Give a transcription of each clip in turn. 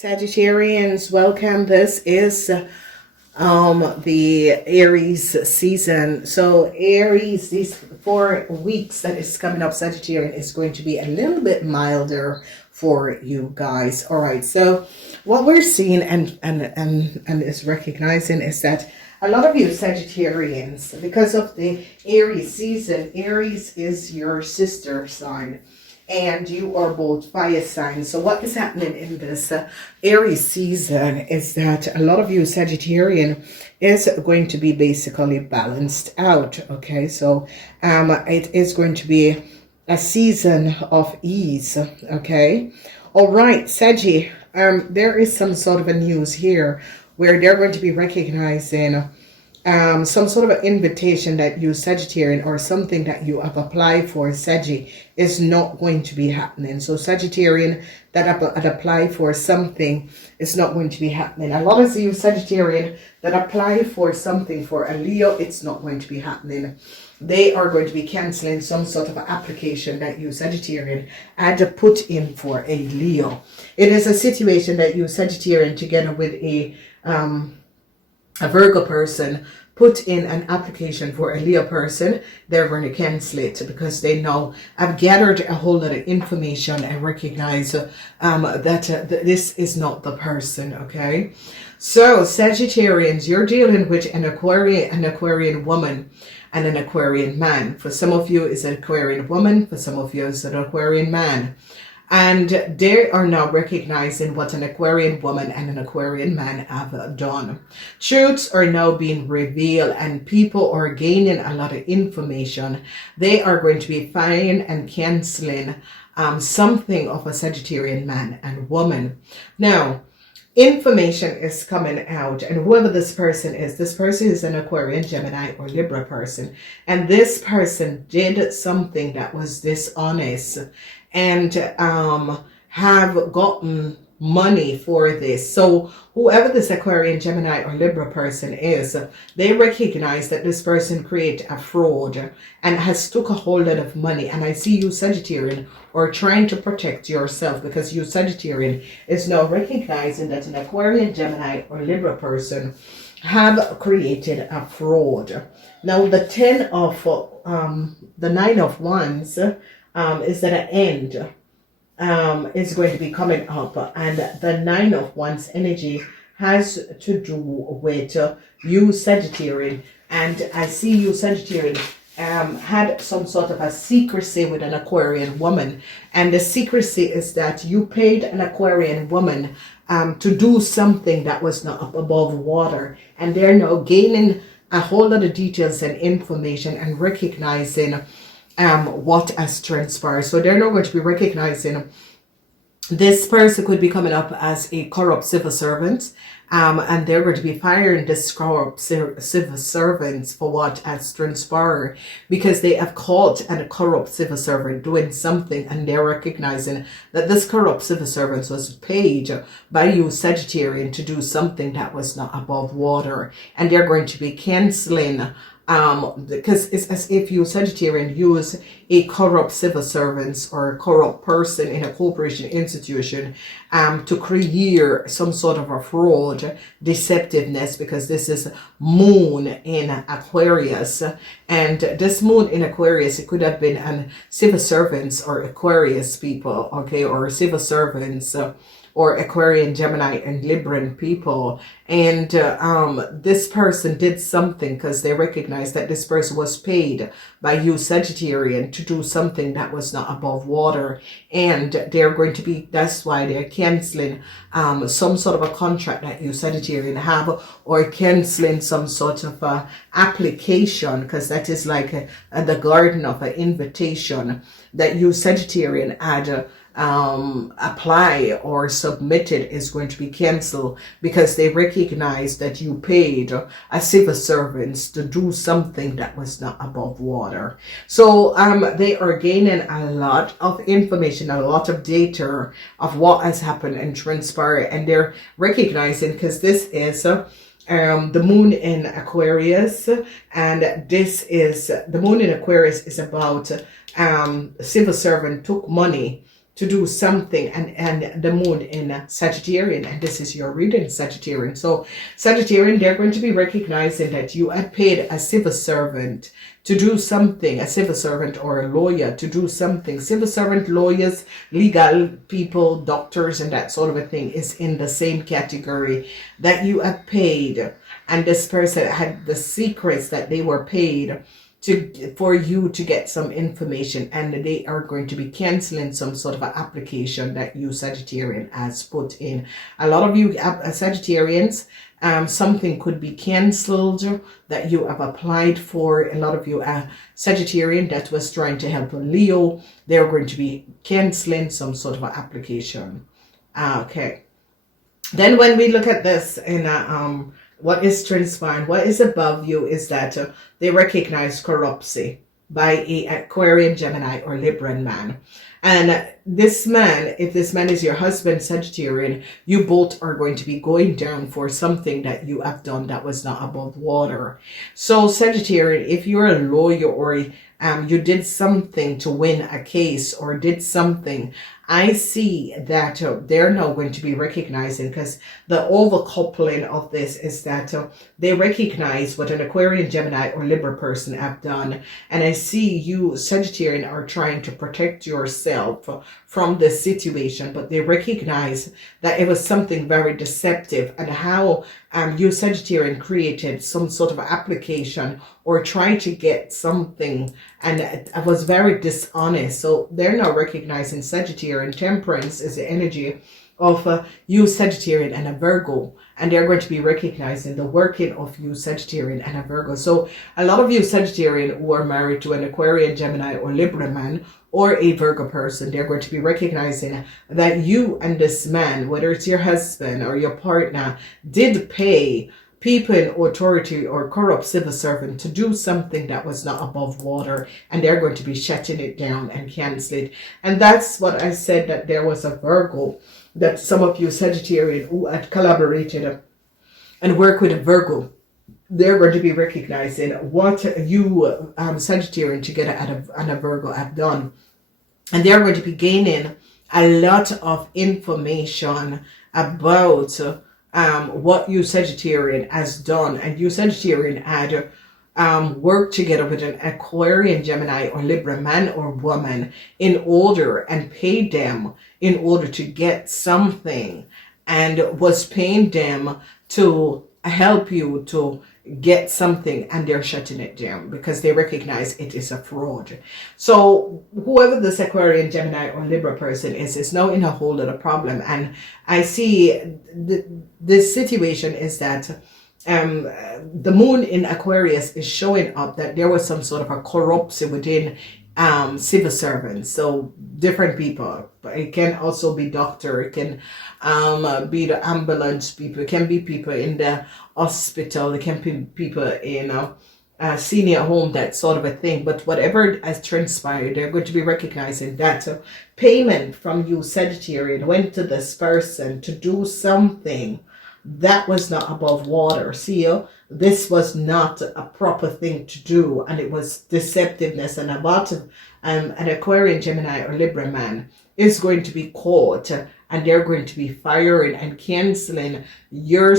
Sagittarians, welcome. This is the Aries season. So Aries, these 4 weeks that is coming up, Sagittarian, is going to be a little bit milder for you guys. All right, so what we're seeing and is recognizing is that a lot of you Sagittarians, because of the Aries season, Aries is your sister sign, and you are both fire signs. So what is happening in this Aries season is that a lot of you Sagittarian is going to be basically balanced out. Okay, so it is going to be a season of ease. Okay, all right, Saggy, there is some sort of a news here where they're going to be recognizing some sort of an invitation that you Sagittarian, or something that you have applied for, Saggy, is not going to be happening. So Sagittarian that had applied for something is not going to be happening. A lot of you Sagittarian that apply for something for a Leo, it's not going to be happening. They are going to be canceling some sort of application that you Sagittarian had to put in for a Leo. It is a situation that you Sagittarian together with a Virgo person put in an application for a Leo person. They're going to cancel it because they know I've gathered a whole lot of information and recognize that this is not the person. Okay, so Sagittarians, you're dealing with an Aquarian woman and an Aquarian man. For some of you it's an Aquarian woman, for some of you it's an Aquarian man. And they are now recognizing what an Aquarian woman and an Aquarian man have done. Truths are now being revealed and people are gaining a lot of information. They are going to be firing and canceling something of a Sagittarian man and woman. Now, information is coming out, and whoever this person is an Aquarian, Gemini, or Libra person. And this person did something that was dishonest and have gotten money for this. So whoever this Aquarian, Gemini, or Libra person is, they recognize that this person created a fraud and has took a whole lot of money. And I see you Sagittarian are trying to protect yourself, because you Sagittarian is now recognizing that an Aquarian, Gemini, or Libra person have created a fraud. Now the 9 of Wands is at an end, is going to be coming up, and the 9 of Wands energy has to do with you Sagittarian. And I see you Sagittarian had some sort of a secrecy with an Aquarian woman, and the secrecy is that you paid an Aquarian woman to do something that was not up above water, and they're now gaining a whole lot of details and information and recognizing what has transpired. So they're not going to be recognizing this person could be coming up as a corrupt civil servant, and they're going to be firing this corrupt civil servants for what has transpired, because they have caught a corrupt civil servant doing something, and they're recognizing that this corrupt civil servant was paid by you Sagittarian to do something that was not above water, and they're going to be canceling because it's as if you Sagittarian use a corrupt civil servant or a corrupt person in a corporation institution to create some sort of a fraud, deceptiveness, because this is moon in Aquarius, and this moon in Aquarius, it could have been an civil servants or Aquarius people, okay, or civil servants or Aquarian, Gemini, and Libran people. And this person did something because they recognized that this person was paid by you Sagittarian to do something that was not above water, and they're going to be, that's why they're canceling some sort of a contract that you Sagittarian have, or canceling some sort of application, because that is like the garden of an invitation that you Sagittarian had apply or submitted is going to be cancelled, because they recognize that you paid a civil servant to do something that was not above water. So they are gaining a lot of information, a lot of data of what has happened and transpired, and they're recognizing, because this is the moon in Aquarius, and this is the moon in Aquarius is about civil servant took money to do something, and the moon in Sagittarian, and this is your reading, Sagittarian. So Sagittarian, they're going to be recognizing that you had paid a civil servant to do something, a civil servant or a lawyer to do something. Civil servant, lawyers, legal people, doctors, and that sort of a thing is in the same category, that you have paid, and this person had the secrets that they were paid for you to get some information, and they are going to be canceling some sort of an application that you Sagittarian has put in. A lot of you Sagittarians, something could be cancelled that you have applied for. A lot of you Sagittarian that was trying to help a Leo, they're going to be canceling some sort of an application. Okay. Then when we look at this in what is transpiring, what is above you is that they recognize corruption by a Aquarian, Gemini, or Libran man. And this man, if this man is your husband, Sagittarian, you both are going to be going down for something that you have done that was not above water. So Sagittarian, if you're a lawyer or you did something to win a case or did something, I see that they're now going to be recognizing, because the overcoupling of this is that they recognize what an Aquarian, Gemini, or Libra person have done. And I see you, Sagittarian, are trying to protect yourself from this situation, but they recognize that it was something very deceptive, and how you, Sagittarian, created some sort of application or tried to get something, and it was very dishonest. So they're now recognizing Sagittarian. Temperance is the energy of you, Sagittarian, and a Virgo, and they're going to be recognizing the working of you, Sagittarian, and a Virgo. So a lot of you Sagittarian who are married to an Aquarian, Gemini, or Libra man, or a Virgo person, they're going to be recognizing that you and this man, whether it's your husband or your partner, did pay people in authority or corrupt civil servant to do something that was not above water, and they're going to be shutting it down and cancel it. And that's what I said, that there was a Virgo, that some of you Sagittarian who had collaborated and work with a Virgo, they're going to be recognizing what you Sagittarian together and a Virgo have done, and they're going to be gaining a lot of information about what you Sagittarian has done. And you Sagittarian had worked together with an Aquarian, Gemini, or Libra man or woman in order, and paid them in order to get something, and was paying them to help you to get something, and they're shutting it down because they recognize it is a fraud. So whoever this Aquarian, Gemini, or Libra person is now in a whole lot of problem. And I see this situation is that the moon in Aquarius is showing up that there was some sort of a corruption within civil servants. So different people, but it can also be doctor, it can be the ambulance people, it can be people in the hospital, it can be people in a senior home, that sort of a thing. But whatever has transpired, they're going to be recognizing that payment from you Sagittarian went to this person to do something that was not above water. See, this was not a proper thing to do, and it was deceptiveness. And a lot of an Aquarian, Gemini, or Libra man is going to be caught, and they're going to be firing and canceling you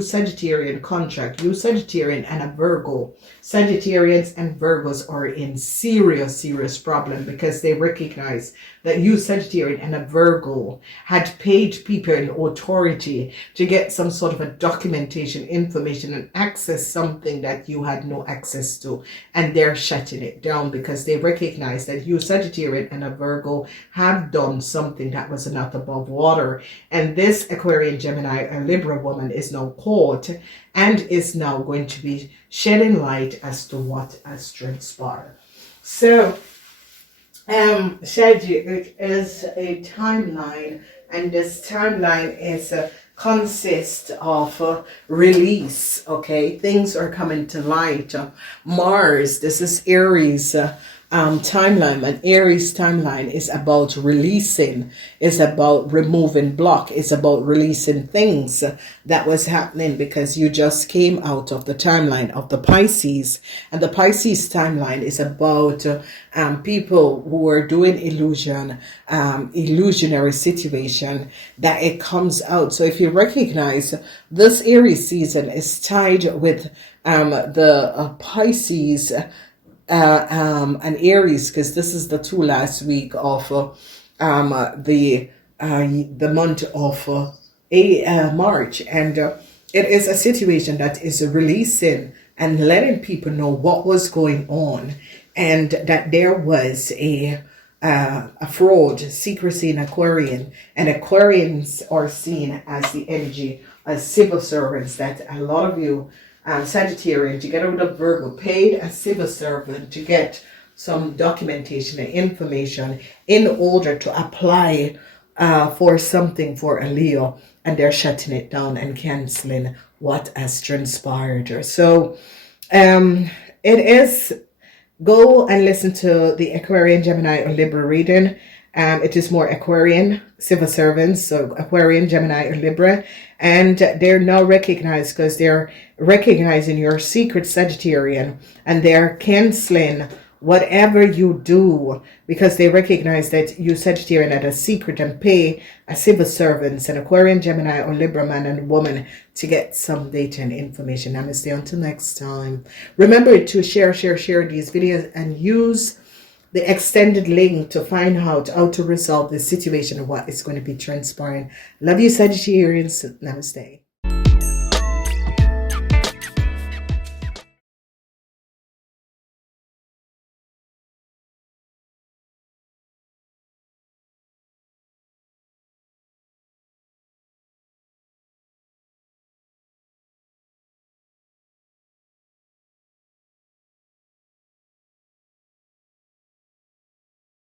Sagittarian contract. You Sagittarian and a Virgo. Sagittarians and Virgos are in serious problem, because they recognize that you Sagittarian and a Virgo had paid people in authority to get some sort of a documentation, information, and access something that you had no access to, and they're shutting it down because they recognize that you Sagittarian and a Virgo have done something that was not above water. And this Aquarian, Gemini, and Libra woman is now caught and is now going to be shedding light as to what has transpired. So Sagittarius is a timeline, and this timeline is consists of release. Okay, things are coming to light. Mars, this is Aries. timeline, an Aries timeline, is about releasing, is about removing block, is about releasing things that was happening because you just came out of the timeline of the Pisces. And the Pisces timeline is about people who are doing illusionary situation, that it comes out. So if you recognize, this Aries season is tied with the Pisces and Aries, because this is the two last week of the month of March, and it is a situation that is releasing and letting people know what was going on, and that there was a fraud, secrecy in Aquarian, and Aquarians are seen as the energy as civil servants. That a lot of you Sagittarian, together with a Virgo, paid a civil servant to get some documentation and information in order to apply for something for a Leo, and they're shutting it down and canceling what has transpired. So it is, go and listen to the Aquarian, Gemini, or Libra reading. It is more Aquarian civil servants, so Aquarian, Gemini, or Libra, and they're now recognized because they're recognizing your secret Sagittarian, and they're canceling whatever you do because they recognize that you Sagittarian had a secret and pay a civil servants, an Aquarian, Gemini, or Libra man and woman to get some data and information. Namaste, until next time. Remember to share these videos and use the extended link to find out how to resolve this situation and what is going to be transpiring. Love you, Sagittarians. Namaste.